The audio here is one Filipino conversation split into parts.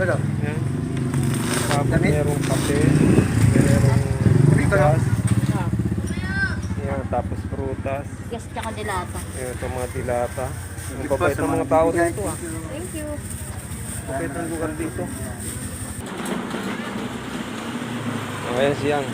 Ano? Yan. Tapos Damit? merong kape, merong Rito lang. bigas. Yan, tapos prutas. Yes, tsaka dilata. Yan, ito mga dilata. Ang babait ng mga tao dito ah. Thank you. Babait ng lugar dito. Ayan siyang.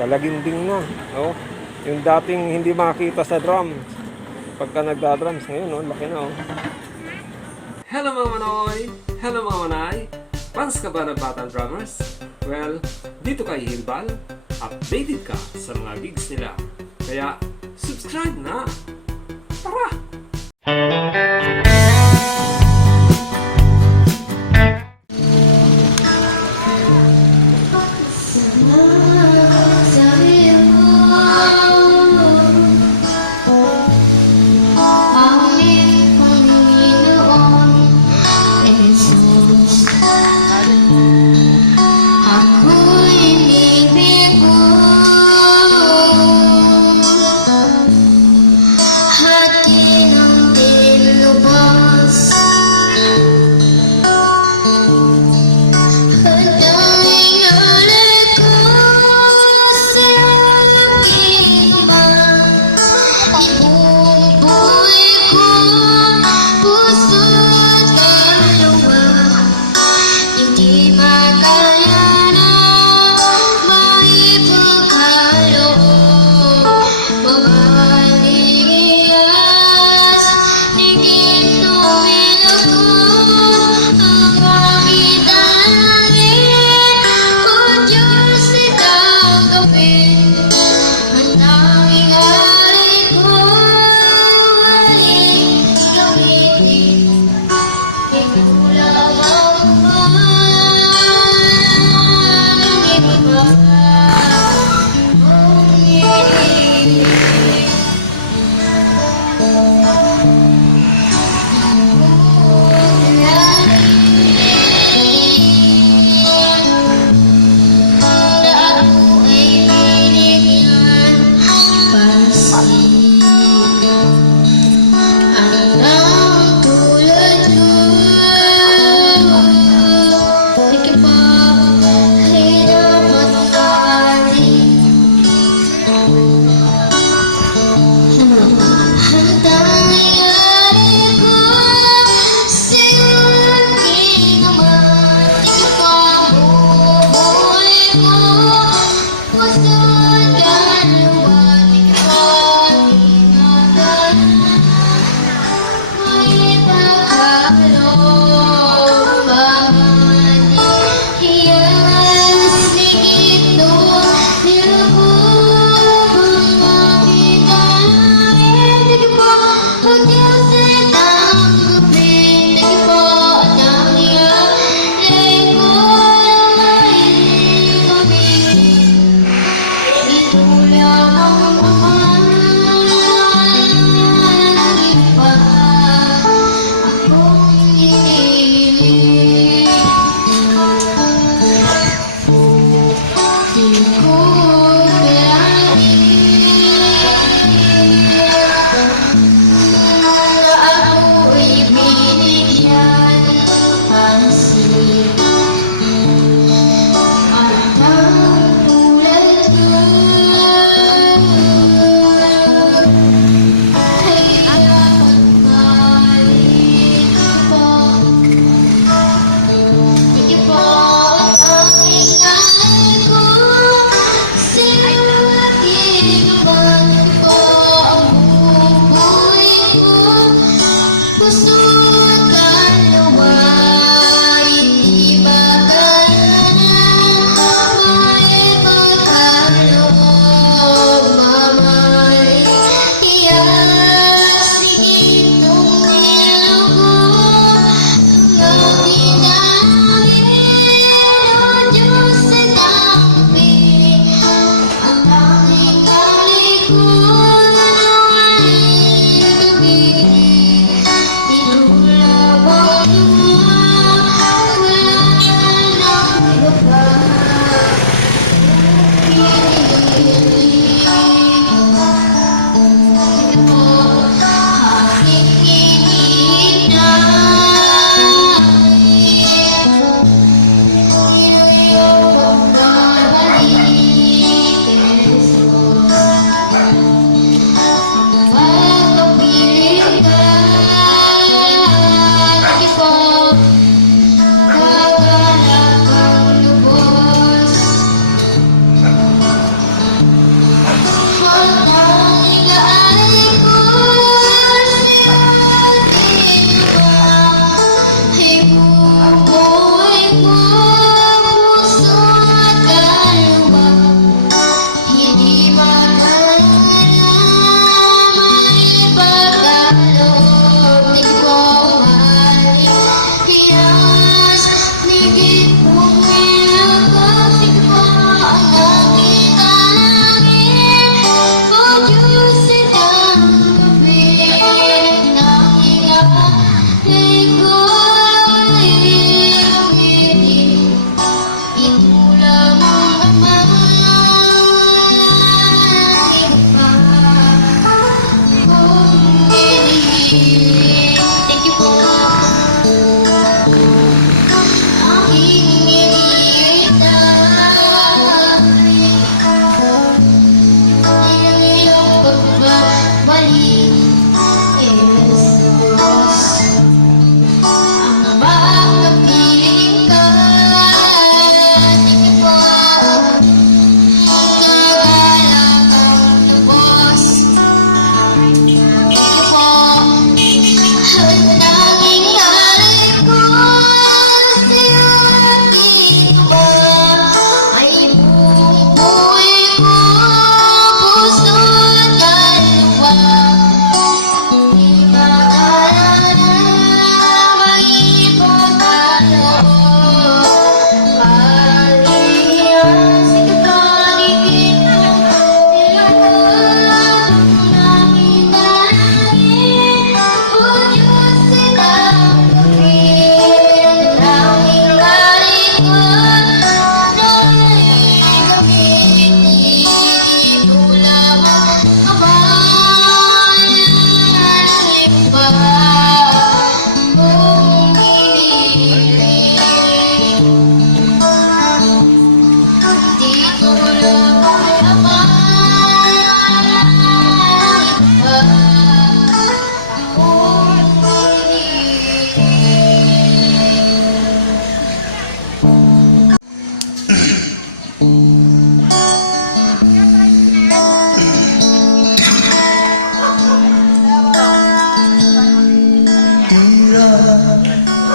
Kalaginding na. Oh. Yung dating hindi makita sa drum. Pagka nagda-drums ngayon, oh, laki na oh. Hello mga manoy! Hello mga manay! Fans ka ba ng Batang Drummers? Well, dito kay Hilbal, updated ka sa mga gigs nila. Kaya, subscribe na! Tara! Hati ng dilubang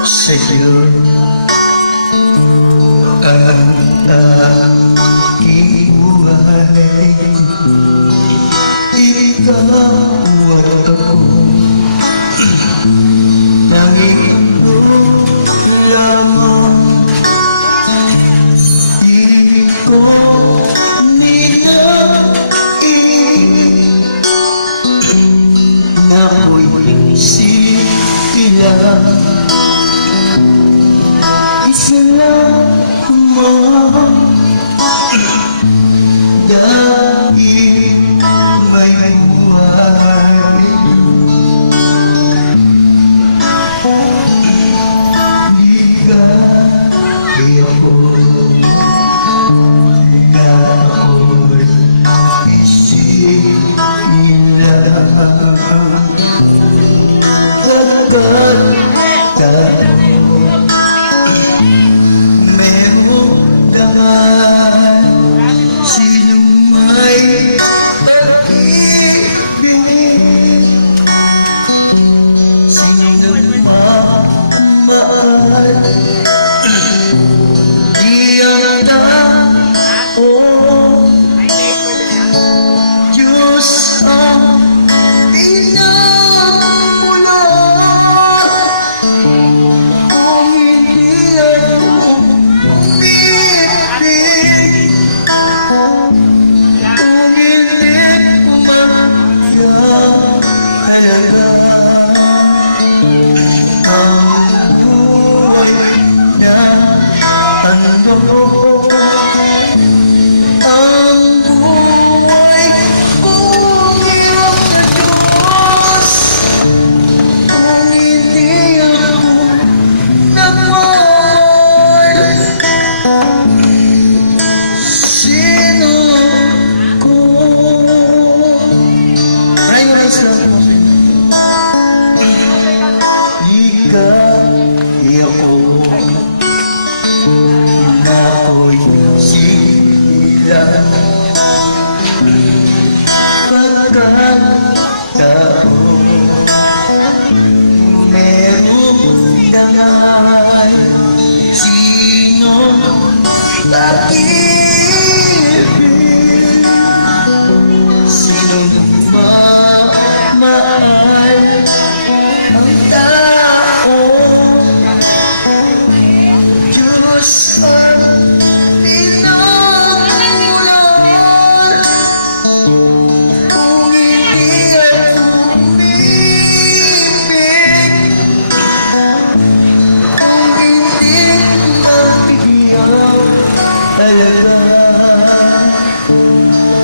sa'yo ang aking buhay. Ikaw at ako, tanging mo lamang. Di ko nilait na ako'y sila. Isa lamang dahil may buhay. Ligay ako na ako'y isinilang. Merong dangal, sinong may pag-ibig, sinong mahal. Di ang tao, Diyos ang pinagmulan. Kung hindi ako umibig, kung hindi umakyahalaga, ang buhay na handog. Ang buhay kung hirap na Diyos, kung hindi ako nagmahal, sino ko? Maraming salamat. Ligay ako na ako'y silang. Pagkatao merong dangal, sino pag-ibig, sinong mahal. Ang tao, Diyos ang pinagmulan. Kung hindi ako umibig, kung hindi mabigyan talaga,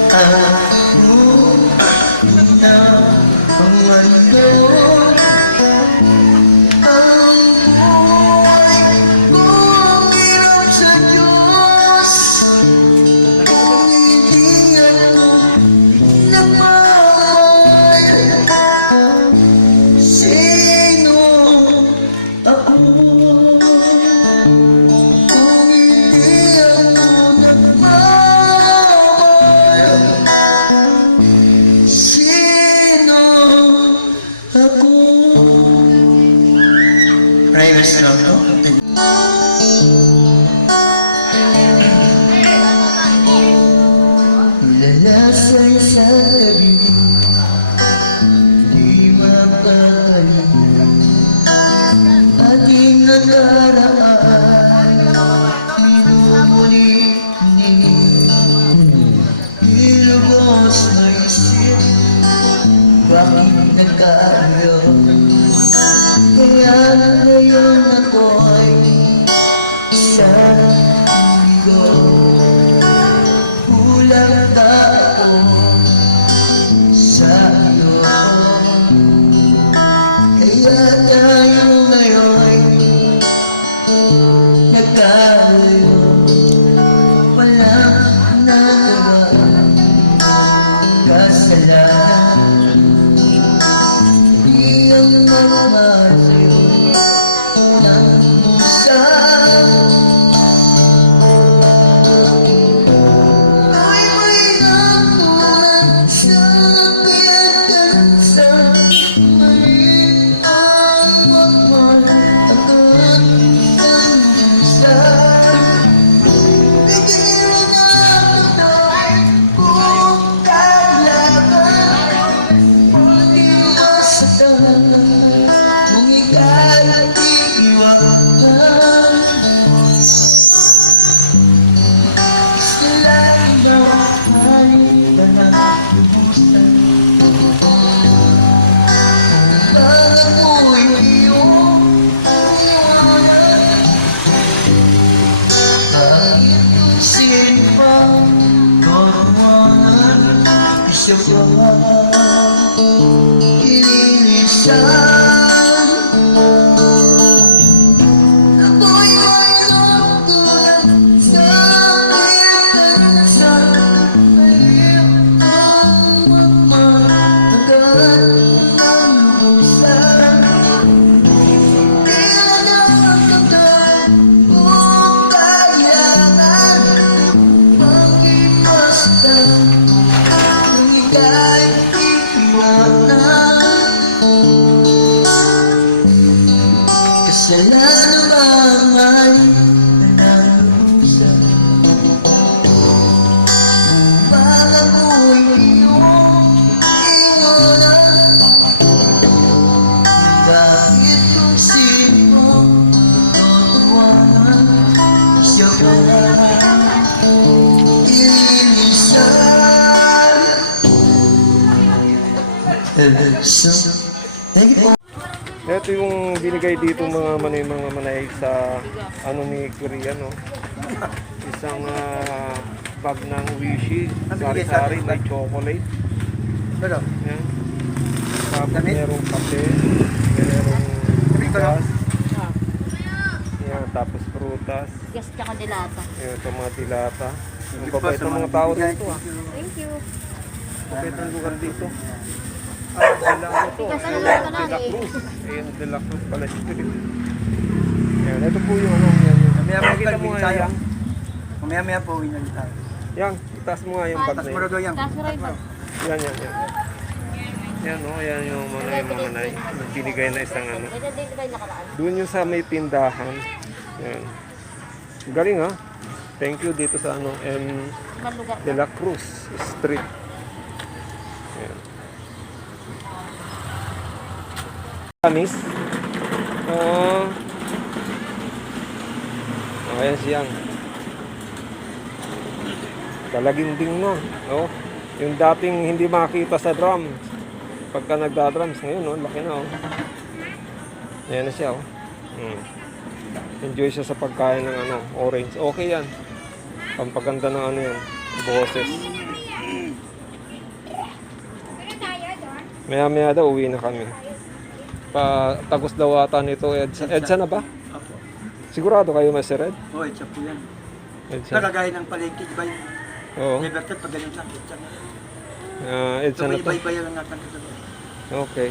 ako na ang handog. Ang buhay kung hirap sa Diyos, kung hindi ako nagmamahal, sino ako? Kung hindi ako nagmamahal, sino ako? Maraming salamat. Lalasay sa tabi, di makakalina, ating nakaraan, minumuli-ni, ilubos na isip, bakit nagkaalo? Kaya ngayon ako'y sa ligo, kulang ako sa iyo. Kaya tayo ngayon nagkalayo, walang nagawa, kasalanan. Di ang magmahal sa'yo ng Sana naman nangusap para mo'y iyong iwanan. Dahil kung sino tutuwanan, siya ko ililisan. So, thank you po. Ito yung binigay dito mga manay sa ano ni Korea, no? Isang bag ng Wishi, sari-sari, may chocolate. Ano? Yan. Tapos merong kape, merong bigas. Yan, tapos prutas. Yes, tsaka dilata. Yan, ito mga dilata. Ang babait ng mga tao dito, ah. Thank you. Babait ng lugar dito. Ah, wala ito. Bigas na lang ka De La lang, eh. Cruz. Ayan, De La Cruz pala street. Yan, ito po yung ano. Yan, yan. Nakikita mo nga yan. Mamaya-maya po, uwi na rin tayo. Yan, itaas mo nga yung bag na Tapos yan. mura daw yan. Taas mo rin ba? Yan, yan, yan. Yan, oh, yan yung mga nay. Binigay na isang ano. Ito din ba yung nakaraan? Doon yung sa may tindahan. Yan. Galing ha. Thank you dito sa ano, Ibang lugar. De La Cruz Street. Yan. Kamis. Ayan siyang. Talaginding na. Oh. Yung dating hindi makita sa drum. Pagka nagda-drums ngayon, oh, laki na. Oh. Ayan na siya. Oh. Enjoy siya sa pagkain ng ano, orange. Okay yan. Pampaganda ng ano yan, boses. Maya-maya daw, uwi na kami. Tagos daw ata nito, Edsa. Edsa na ba? Apo. Sigurado kayo, Master Ed? Oo, isa po yan. Edsa. Kagagaya ng palengke, di ba yung Oo. libertad pag ganyan sakit siya. Edsa na to. Iba-iba yan ang natang kasi. Okay.